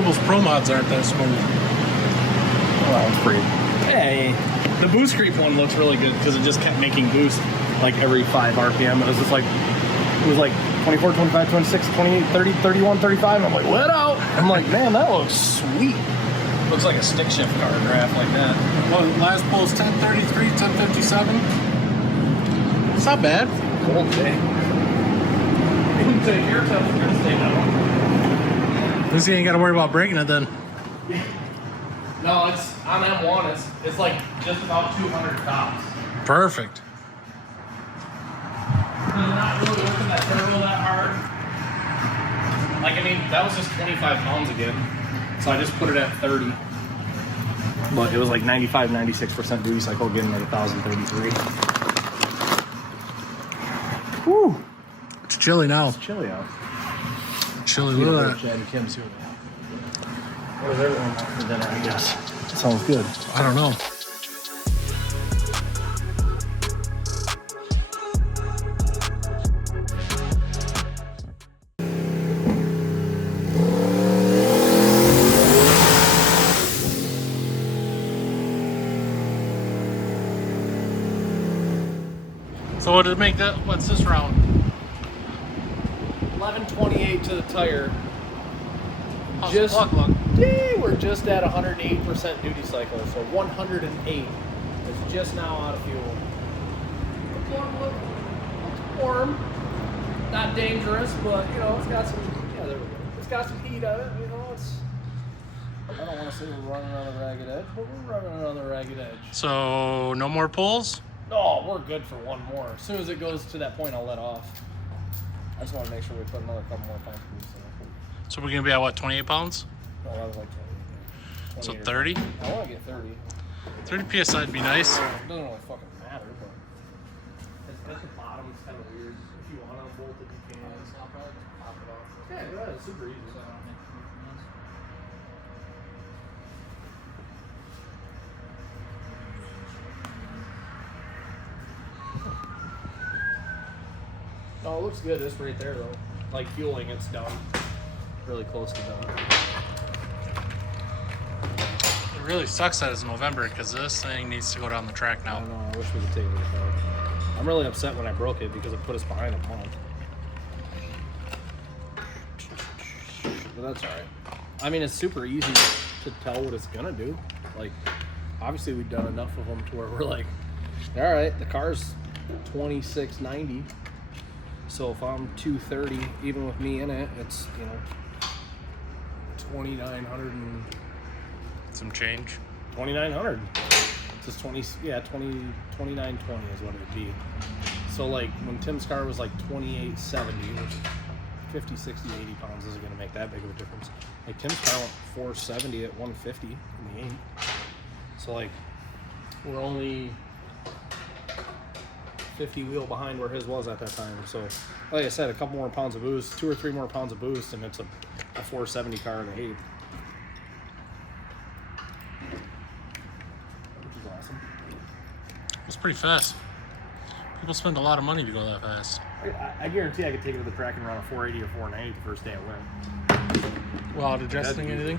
people's pro mods aren't that smooth. Well, it's pretty. Hey, the boost creep one looks really good because it just kept making boost like every 5 RPM. It was just like, it was like 24, 25, 26, 28, 30, 31, 35. I'm like, let out. I'm like, man, that looks sweet. Looks like a stick shift car graph like that. Well, last pull's 1033, 1057. It's not bad. Cold day. Even to your test, we're gonna stay down. At least you ain't got to worry about breaking it then. No, it's on M1. It's like just about 200 tops. Perfect. I'm not really working that turbo that hard. Like, I mean, that was just 25 pounds again. So I just put it at 30. But it was like 95, 96% duty cycle, getting like 1,033. Whew. It's chilly now. It's chilly out. Chilly, look at that. Chad and Kim, see what is everyone want for dinner, I guess. That sounds good. I don't know. So what did it make that? What's this round? 1128 to the tire. How's Just, the plug look? yeah, we're just at 108% duty cycle, so 108 is just now out of fuel. The plug looks warm, not dangerous, but you know it's got some. Yeah, there we go. It's got some heat on it. You know, it's. I don't want to say we're running on a ragged edge, but we're running on a ragged edge. So no more pulls? No, we're good for one more. As soon as it goes to that point, I'll let off. I just want to make sure we put another couple more pounds of boost in it. So we're gonna be at what, 28 pounds? No, I was like 20. So 30? I want to get 30. 30 PSI would be nice. It doesn't really fucking matter, but at the bottom it's kind of weird. If you want to unbolt it, you can. Pop it off. Yeah, go ahead. It's super easy. No, it looks good. It's right there though. Like fueling, it's done. Really close to done. It really sucks that it's November because this thing needs to go down the track I now. don't know. I wish we could take it apart. I'm really upset when I broke it because it put us behind a month. But that's alright. I mean, it's super easy to tell what it's gonna do. Like, obviously we've done enough of them to where we're like, alright, the car's 2690. So if I'm 230, even with me in it, it's, you know, 2,900 and Some change. 2,900. It's just 2920 is what it would be. So like when Tim's car was like 2870, which 50, 60, 80 pounds isn't going to make that big of a difference. Like Tim's car went 470 at 150 in the 8. So like we're only 50 wheel behind where his was at that time. So like I said, a couple more pounds of boost, 2 or 3 more pounds of boost, and it's a 470 car in the 8. Which is awesome. It's pretty fast. People spend a lot of money to go that fast. I guarantee I could take it to the track and run a 480 or 490 the first day I went. Without adjusting anything?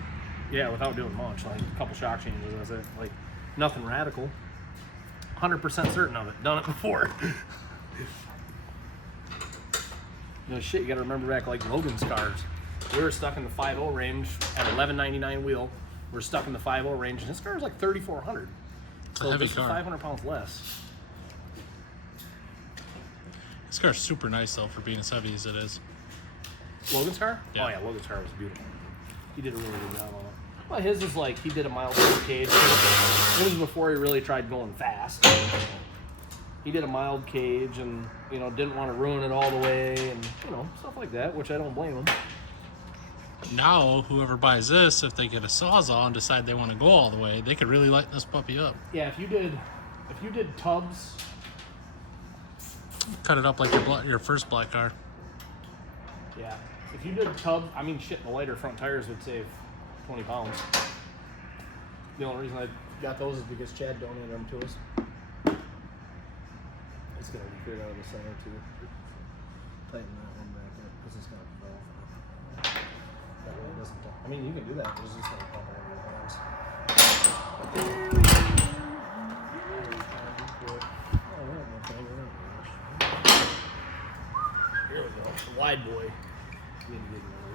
Yeah, without doing much. Like a couple shock changes, that's it. Like nothing radical. 100% certain of it. Done it before. You know, shit, you gotta remember back like Logan's cars. We were stuck in the 5.0 range at 1199 wheel. We're stuck in the 5.0 range, and his car was like 3,400. It's a heavy just car. 500 pounds less. This car's super nice though for being as heavy as it is. Logan's car? Yeah. Oh yeah, Logan's car was beautiful. He did a really good job on it. Well, his is like, he did a mild cage. It was before he really tried going fast. He did a mild cage and, you know, didn't want to ruin it all the way and, you know, stuff like that, which I don't blame him. Now, whoever buys this, if they get a Sawzall and decide they want to go all the way, they could really lighten this puppy up. Yeah, if you did tubs. Cut it up like your first black car. Yeah. If you did tubs, I mean, shit, the lighter front tires would save 20 pounds. The only reason I got those is because Chad donated them to us. It's going to be cleared out of the center, too. Tighten that one back up, because it's not valve. That way it doesn't. I mean, you can do that. There's just no pump on your hands. Here we go. Wide boy. Need to get one of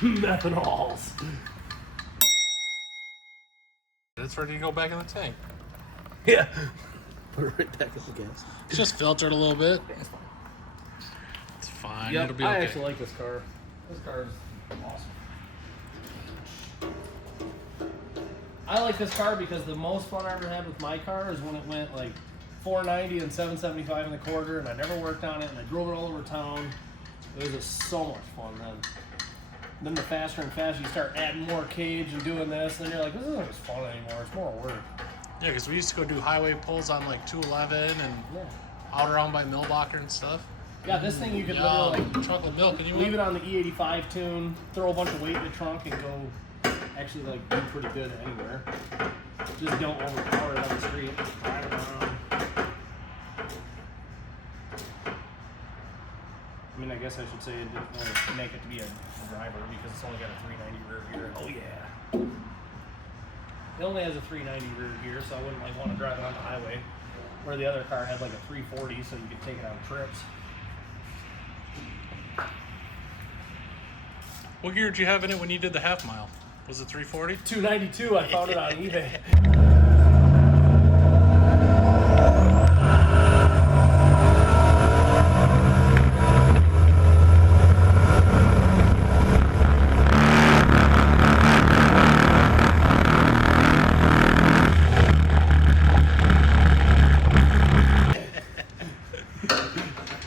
these. Methanols. It's ready to go back in the tank. Yeah. Put it right back in the gas. It's just filtered a little bit. It's fine. It's fine. Yep, It'll be I okay. actually like this car. This car is awesome. I like this car because the most fun I ever had with my car is when it went like 490 and 775 in the quarter, and I never worked on it, and I drove it all over town. It was just so much fun then. Then the faster and faster you start adding more cage and doing this, and then you're like, this isn't as fun anymore. It's more work. Yeah, because we used to go do highway pulls on like 211 and Yeah. out around by Millbacher and stuff. Yeah, this thing you could literally like, chocolate milk, and you leave it on the E85 tune, throw a bunch of weight in the trunk, and go actually like do pretty good anywhere. Just don't overpower it on the street. Drive it around. I mean, I guess I should say it didn't really make it to be a driver because it's only got a 390 rear gear. Oh yeah. It only has a 390 rear gear, so I wouldn't like want to drive it on the highway. Where the other car had like a 340, so you could take it on trips. What gear did you have in it when you did the half mile? Was it 340? 292. I found it on eBay.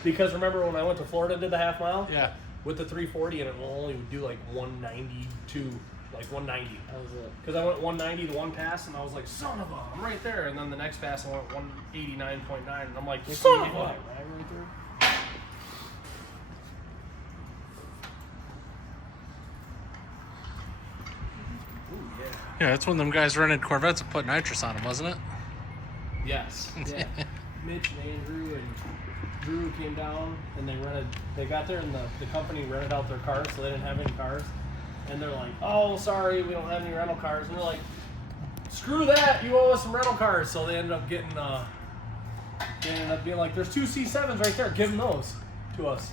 Because remember when I went to Florida and did the half mile? Yeah. With the 340, and it will only do like 192, like 190. That was it. Because I went 190 to one pass, and I was like, son of a, I'm right there. And then the next pass, I went 189.9, and I'm like, son of a. Right through. Ooh, yeah. Yeah, that's when them guys rented Corvettes and put nitrous on them, wasn't it? Yes. Yeah. Mitch and Andrew and Drew came down, and they got there, and the company rented out their cars, so they didn't have any cars. And they're like, oh, sorry, we don't have any rental cars. And they're like, screw that, you owe us some rental cars. So they ended up they ended up being like, there's 2 C7s right there, give them those to us.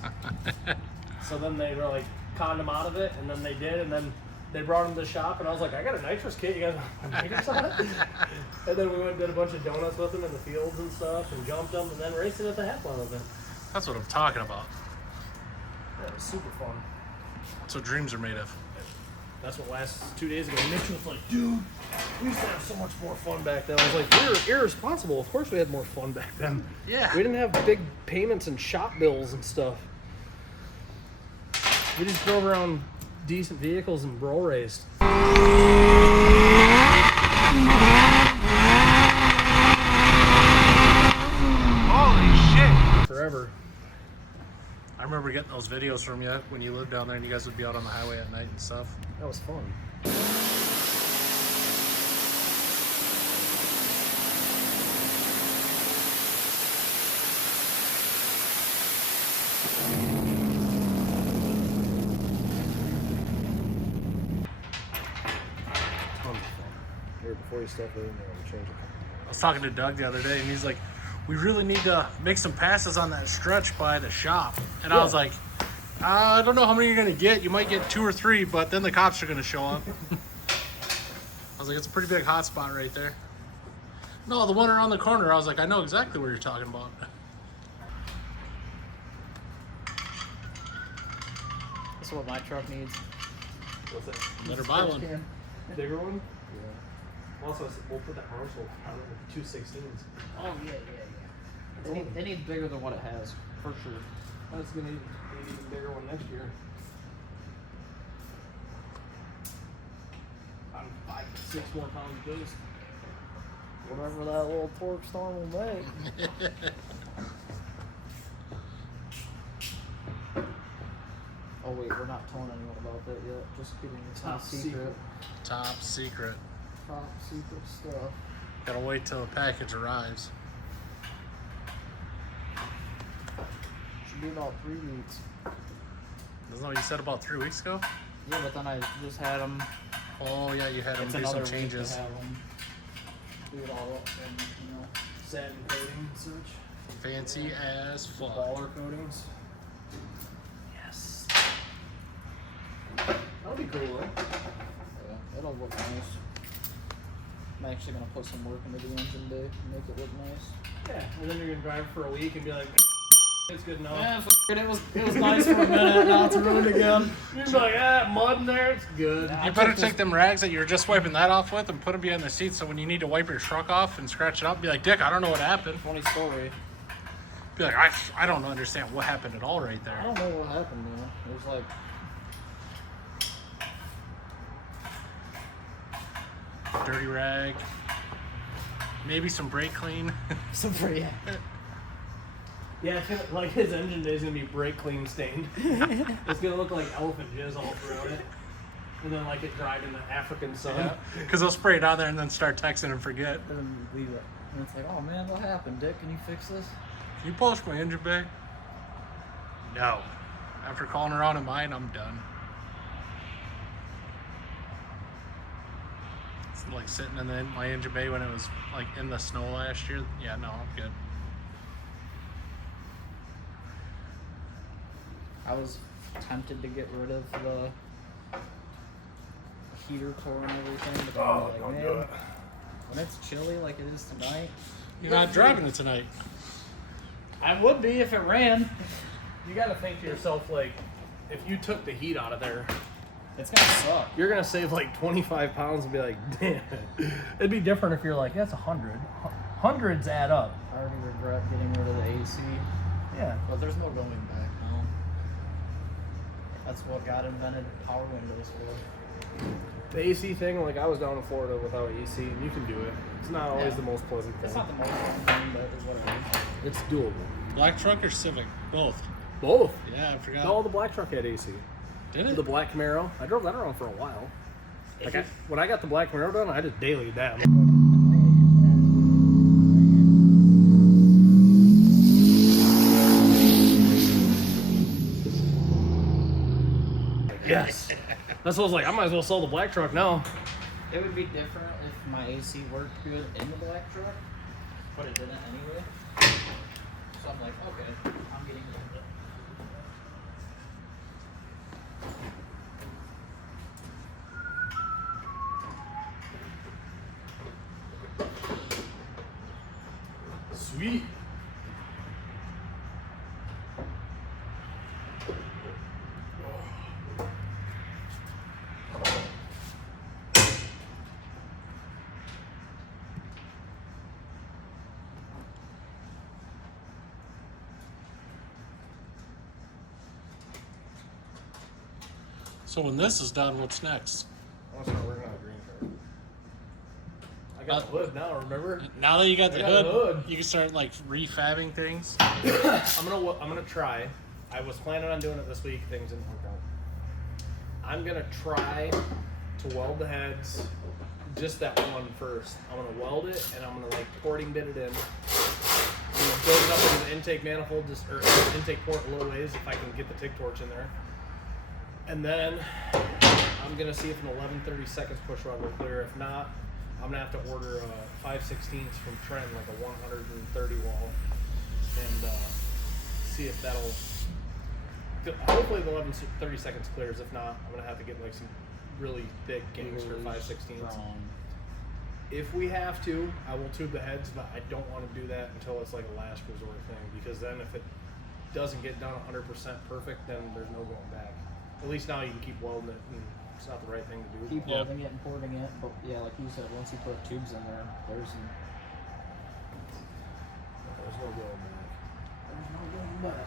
So then they were like, conned them out of it, and then they did, and then they brought them to the shop, and I was like, I got a nitrous kit, you guys want nitrous on it? And then we went and did a bunch of donuts with them in the fields and stuff, and jumped them, and then raced it at the half mile event. That's what I'm talking about. Yeah, it was super fun. That's what dreams are made of. That's what last 2 days ago, Mitch was like, dude, we used to have so much more fun back then. I was like, we were irresponsible. Of course we had more fun back then. Yeah. We didn't have big payments and shop bills and stuff. We just drove around decent vehicles and bro raced. Holy shit! Forever. I remember getting those videos from you when you lived down there and you guys would be out on the highway at night and stuff. That was fun. Here, before you stuff it in there, I'll change it. I was talking to Doug the other day and he's like, we really need to make some passes on that stretch by the shop. And I was like, I don't know how many you're going to get. You might get 2 or 3, but then the cops are going to show up. I was like, it's a pretty big hot spot right there. No, the one around the corner. I was like, I know exactly what you're talking about. That's what my truck needs. What's that? Better buy one. Bigger one? Yeah. Also, we'll put that Marshall on with 2 16s. Oh yeah. They need bigger than what it has, for sure. That's gonna need an even bigger one next year. I'm 5 to 6 more pounds boost. Whatever that little torque storm will make. Oh wait, we're not telling anyone about that yet. Just kidding. It's Top not secret. Top secret. top secret stuff. Gotta wait till the package arrives. Should be about 3 weeks. Isn't that what you said about 3 weeks ago? Yeah, but then I just had them. Oh yeah, you had them It's do another some week changes. to have them do it all up and, satin coating and such. Fancy as fuck. Baller coatings. Yes. That'll be cool, though. Yeah, it'll look nice. I'm actually gonna put some work into the engine bay and make it look nice. Yeah, and then you're gonna drive for a week and be like, it's good enough. Yeah, it was nice for a minute. Now it's ruined again. You're just like, mud in there, it's good. Nah. You better take them rags that you were just wiping that off with and put them behind the seat so when you need to wipe your truck off and scratch it up, be like, Dick, I don't know what happened. Funny story. Be like, I don't understand what happened at all right I there. don't know what happened, It was like Dirty rag. Maybe some brake clean. some free. Yeah, it's gonna, like his engine bay is gonna be brake clean stained. It's gonna look like elephant jizz all throughout it. And then like it dried in the African sun. Because they'll spray it on there and then start texting and forget. And then leave it. And it's like, oh man, what happened, Dick? Can you fix this? Can you polish my engine bay? No. After calling around in mine, I'm done. It's like sitting in my engine bay when it was like in the snow last year. Yeah, no, I'm good. I was tempted to get rid of the heater core and everything, but then I was like, man, when it's chilly like it is tonight, You're not driving it tonight. I would be if it ran. You gotta think to yourself, like, if you took the heat out of there, It's gonna suck. you're gonna save like 25 pounds and be like, damn. It'd be different if you're like, that's 100. Hundreds add up. I already regret getting rid of the AC, Yeah. but there's no going back now. That's what God invented power windows for. The AC thing, like I was down in Florida without AC, and you can do it. It's not always Yeah. the most pleasant thing. It's not the most fun thing, but it's what it is. It's doable. Black truck or Civic? Both. Both. Yeah, I forgot. No, the black truck had AC. Did it? The black Camaro. I drove that around for a while. Like when I got the black Camaro done, I just dailied that. Yes. That's what I was like, I might as well sell the black truck now. It would be different if my AC worked good in the black truck, but it didn't anyway. So I'm like, okay, I'm getting rid of it. Sweet. So when this is done, what's next? I want to start working on a green card. I got the hood now, remember? Now that you got the I got hood, the hood. you can start like refabbing things. I'm gonna try. I was planning on doing it this week. Things didn't work out. I'm gonna try to weld the heads, just that one first. I'm gonna weld it and I'm gonna like porting bit it in. I'm gonna build it up into the intake manifold, or intake port a little ways if I can get the TIG torch in there. And then I'm gonna see if an 11/32 push rod will clear. If not, I'm gonna have to order 5/16 from Trend, like a 130 wall, and see if that'll. Hopefully the 11/32 clears. If not, I'm gonna have to get like some really thick gangster 5/16s. If we have to, I will tube the heads, but I don't want to do that until it's like a last resort thing, because then if it doesn't get done 100% perfect, then there's no going back. At least now you can keep welding it, and it's not the right thing to do. Keep welding it and porting it, but yeah, like you said, once you put tubes in there, there's There's no going back. no going back.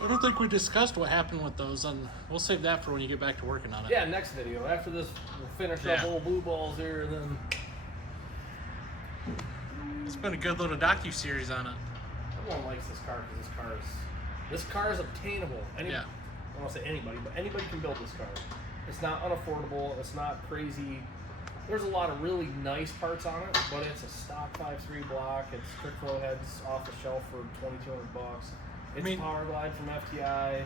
I don't think we discussed what happened with those, and we'll save that for when you get back to working on it. Yeah, next video. After this, we'll finish up old blue balls here, and then It's been a good little docu-series on it. everyone likes this car because this car is obtainable. I don't want to say anybody, but anybody can build this car. It's not unaffordable. It's not crazy. There's a lot of really nice parts on it, but it's a stock 5.3 block. It's quick flow heads off the shelf for $2,200. It's a Power Glide from FTI.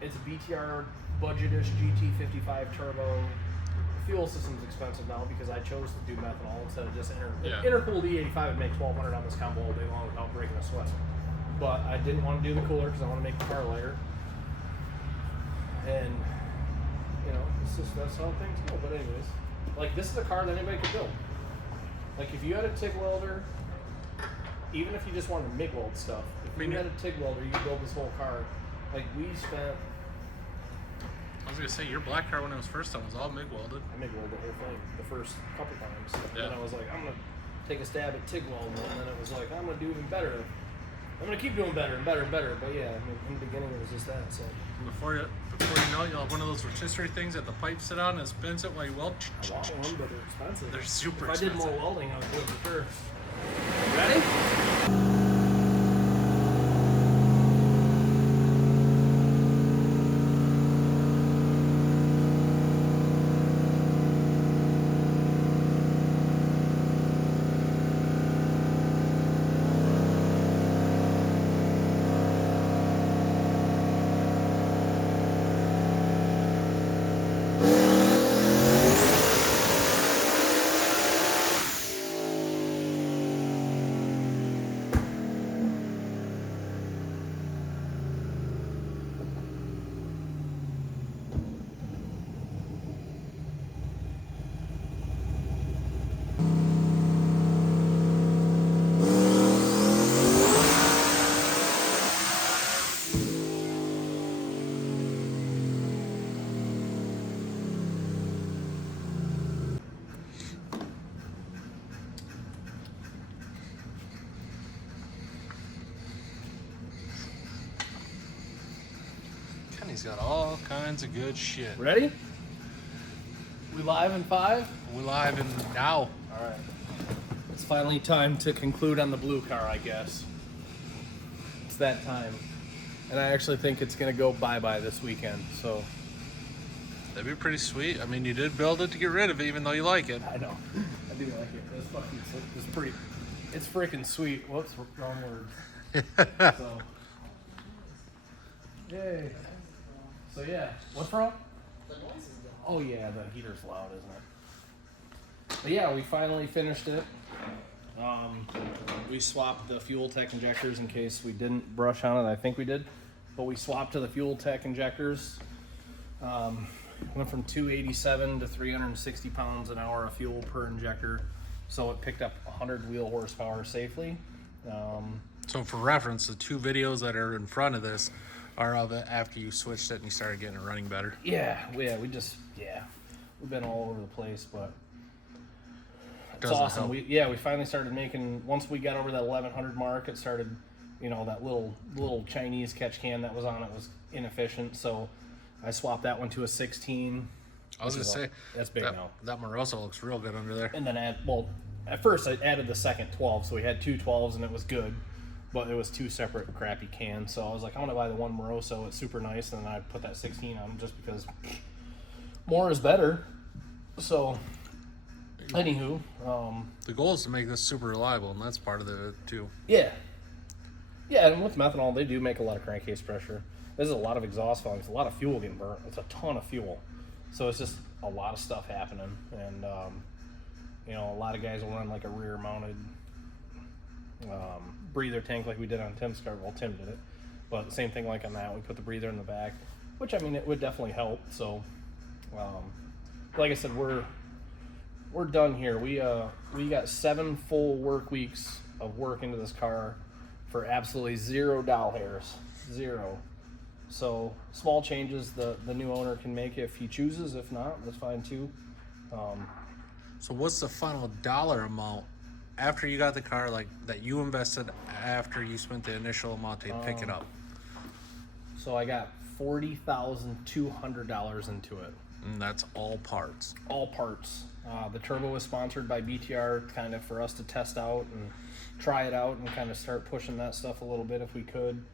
It's a BTR budgetish GT55 turbo. The fuel system's expensive now because I chose to do methanol instead of just intercooled E85 would make $1,200 on this combo all day long without breaking a sweat. But I didn't want to do the cooler because I want to make the car lighter. And you know, it's just that's how things go. But anyways, like this is a car that anybody could build. Like if you had a TIG welder, even if you just wanted to MIG weld stuff, if you had a TIG welder, you could build this whole car. Like we spent. I was gonna say your black car when it was first done was all MIG welded. I MIG welded the whole thing the first couple times. Yeah. And then I was like, I'm gonna take a stab at TIG welding, and then it was like, I'm gonna do even better. I'm gonna keep doing better and better and better. But yeah, I mean, in the beginning it was just that. So before you know it, you'll have one of those rotisserie things that the pipes sit on and spins it while you weld. I want one, but they're expensive. They're super expensive. If I did more welding, I would do it for sure. Ready? Kenny's got all kinds of good shit. Ready? We live in 5? We're live in now. All right. It's finally time to conclude on the blue car, I guess. It's that time. And I actually think it's going to go bye-bye this weekend, so. That'd be pretty sweet. I mean, you did build it to get rid of it, even though you like it. I know. I do like it. It's fucking, it's pretty, it's freaking sweet. Whoops, wrong word. So. Yay. So yeah, what's wrong? The noise is good. Oh yeah, the heater's loud, isn't it? But yeah, we finally finished it. We swapped the fuel tech injectors in case we didn't brush on it. I think we did, but we swapped to the fuel tech injectors. Went from 287 to 360 pounds an hour of fuel per injector, so it picked up 100 wheel horsepower safely. So for reference, the 2 videos that are in front of this are of it after you switched it and you started getting it running better. Yeah, we've been all over the place, but it's Doesn't awesome. help. We finally started making, once we got over that 1100 mark, it started, you know, that little Chinese catch can that was on it was inefficient, so I swapped that one to a 16. I was gonna say that's big now. That Moroso looks real good under there. And then at first I added the second 12, so we had 2 12s and it was good, but it was 2 separate crappy cans. So I was like, I'm gonna buy the one Moroso. It's super nice, and then I put that 16 on just because more is better. So, anywho, The goal is to make this super reliable, and that's part of it too. yeah, and with methanol, they do make a lot of crankcase pressure. There's a lot of exhaust volumes, a lot of fuel getting burnt. It's a ton of fuel, so it's just a lot of stuff happening. And you know, a lot of guys will run like a rear-mounted breather tank like we did on Tim's car. Well, Tim did it, but same thing like on that. We put the breather in the back, which I mean it would definitely help. So, like I said, we're done here. We got 7 full work weeks of work into this car for absolutely $0 hairs, 0. So small changes the new owner can make if he chooses. If not, that's fine too. So what's the final dollar amount after you got the car, like that you invested after you spent the initial amount to pick it up? So I got $40,200 into it. And that's all parts. All parts. The turbo was sponsored by BTR, kind of for us to test out and try it out and kind of start pushing that stuff a little bit if we could.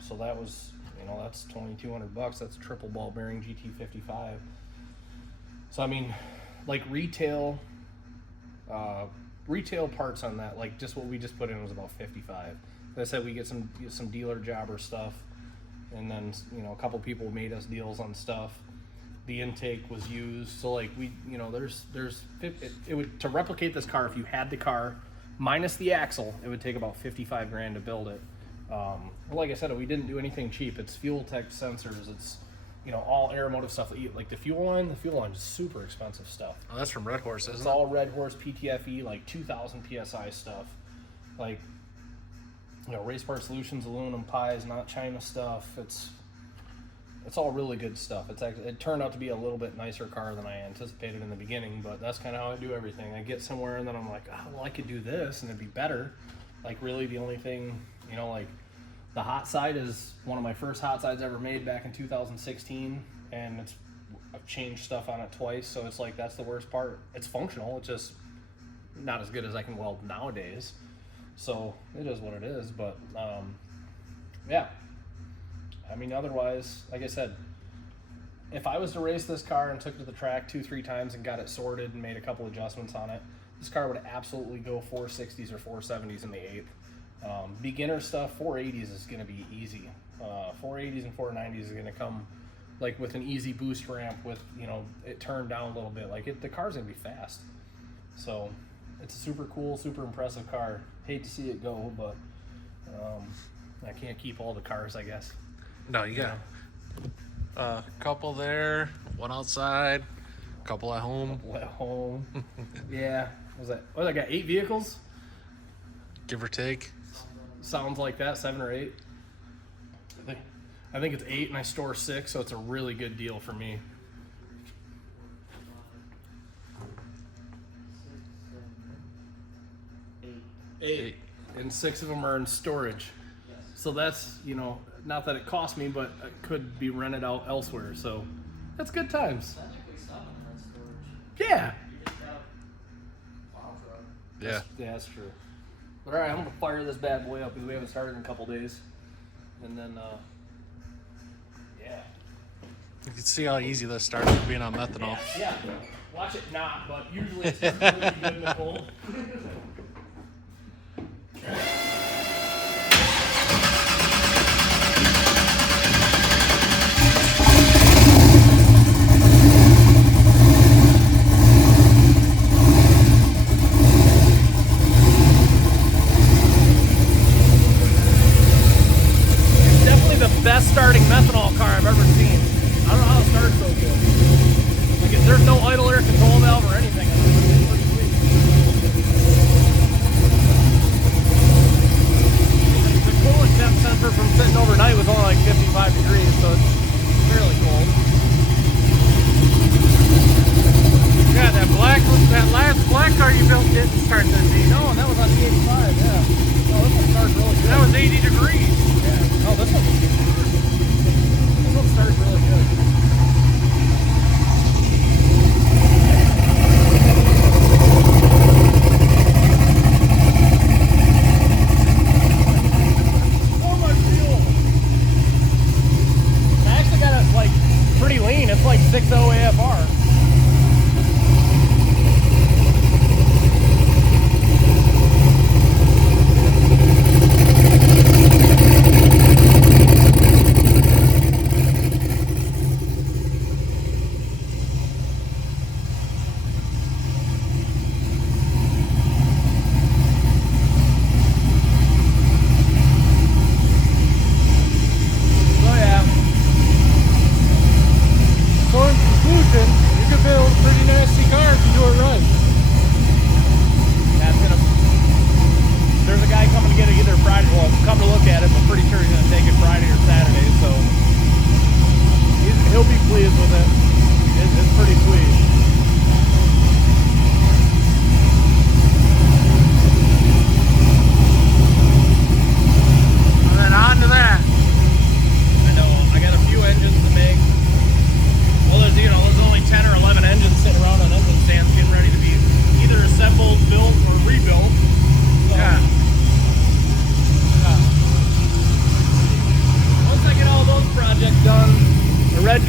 So that was, you know, that's $2,200. That's a triple ball bearing GT55. So I mean, like retail parts on that, like just what we just put in was about 55. Like I said, we get some dealer jobber stuff, and then a couple people made us deals on stuff. The intake was used, so like we, it would, to replicate this car, if you had the car minus the axle, it would take about 55 grand to build it. Like I said, we didn't do anything cheap. It's fuel tech sensors. It's all aeromotive stuff. Like the fuel line is super expensive stuff. Oh, that's from Red Horse, isn't it? It's all Red Horse PTFE, like 2,000 PSI stuff. Like, Race Part Solutions, aluminum pies, not China stuff. It's all really good stuff. It turned out to be a little bit nicer car than I anticipated in the beginning, but that's kind of how I do everything. I get somewhere and then I'm like, oh, well, I could do this and it'd be better. Like really the only thing, like the hot side is one of my first hot sides ever made back in 2016, and I've changed stuff on it twice, so it's like that's the worst part. It's functional, it's just not as good as I can weld nowadays. So it is what it is, but yeah. I mean, otherwise, like I said, if I was to race this car and took it to the track 2-3 times and got it sorted and made a couple adjustments on it, this car would absolutely go 460s or 470s in the 8th. Beginner stuff, 480s is going to be easy. 480s and 490s is going to come like with an easy boost ramp with, it turned down a little bit. Like the car's going to be fast. So it's a super cool, super impressive car. Hate to see it go, but I can't keep all the cars, I guess. No, you got a couple there, one outside, a couple at home. Yeah. I got 8 vehicles? Give or take. Sounds like that, 7 or 8. I think it's 8 and I store 6, so it's a really good deal for me. 8. And 6 of them are in storage. So that's, not that it cost me, but it could be rented out elsewhere. So that's good times. Yeah. Yeah. Yeah, that's true. But all right, I'm going to fire this bad boy up because we haven't started in a couple days. And then, yeah. You can see how easy this starts with being on methanol. Yeah. Watch it not, but usually it's really good in the cold. Best starting methanol car I've ever seen. I don't know how it started so good. Like, there's no idle air control valve or anything. It's pretty sweet. The coolant temp sensor from sitting overnight was only like 55 degrees, so it's fairly cold. Yeah, that last black car you built didn't start this easy. No, and that was on the 85, yeah. No, this one starts really good. That was 80 degrees. Yeah. Oh, this one starts really good. So much fuel. I actually got it like pretty lean. It's like 6.0 AFR.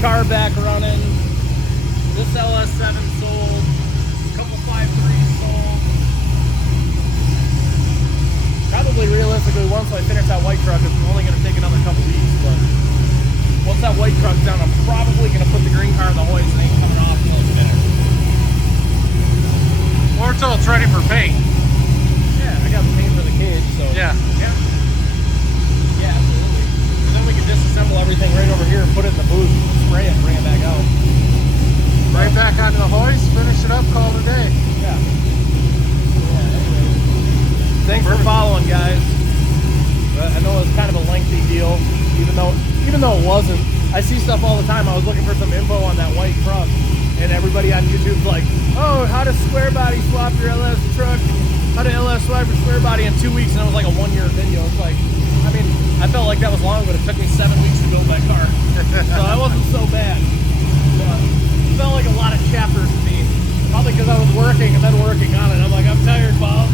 Car back running. This LS7 basically once I finish that white truck, it's only going to take another couple weeks, but once that white truck's done, I'm probably going to put the green car in the hoist and ain't coming off until it's finished. Or until it's ready for paint. Yeah, I got the paint for the cage, so. Yeah. Yeah, absolutely. And then we can disassemble everything right over here and put it in the booth, spray it, and bring it back out. Right back onto the hoist, finish it up, call it a day. Yeah. Thanks for following, guys. I know it's kind of a lengthy deal, even though it wasn't. I see stuff all the time. I was looking for some info on that white truck, and everybody on YouTube's like, "Oh, how to square body swap your LS truck? How to LS swap your square body in 2 weeks?" And it was like a 1 year video. It's like, I mean, I felt like that was long, but it took me 7 weeks to build that car, so that wasn't so bad. But it felt like a lot of chapters to me. Probably because I was working and then working on it. I'm like, I'm tired, Bob.